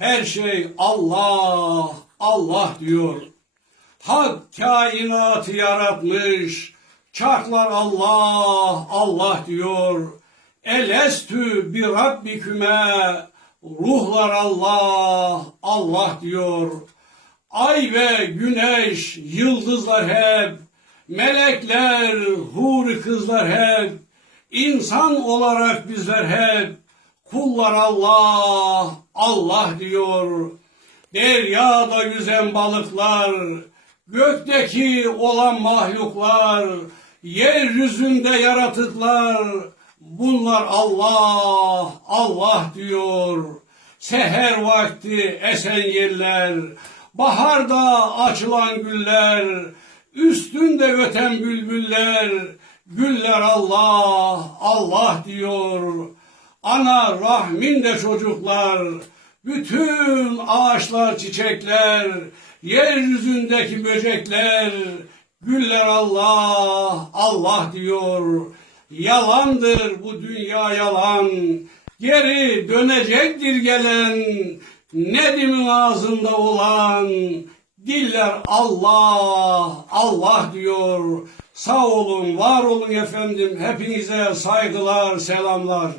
Her şey Allah, Allah diyor. Hak kainatı yaratmış. Çarklar Allah, Allah diyor. Elestü bi rabbiküme. Ruhlar Allah, Allah diyor. Ay ve güneş, yıldızlar hep, melekler, huri kızlar hep, insan olarak bizler hep, kullar Allah, Allah diyor. Deryada yüzen balıklar, gökteki olan mahluklar, yeryüzünde yaratıklar, bunlar Allah, Allah diyor. Seher vakti esen yerler, baharda açılan güller, üstünde öten bülbüller, güller Allah, Allah diyor. Ana rahminde çocuklar, bütün ağaçlar, çiçekler, yeryüzündeki böcekler, güller Allah, Allah diyor. Yalandır bu dünya yalan, geri dönecektir gelen, Nedim'in ağzında olan, diller Allah, Allah diyor. Sağ olun, var olun efendim. Hepinize saygılar, selamlar.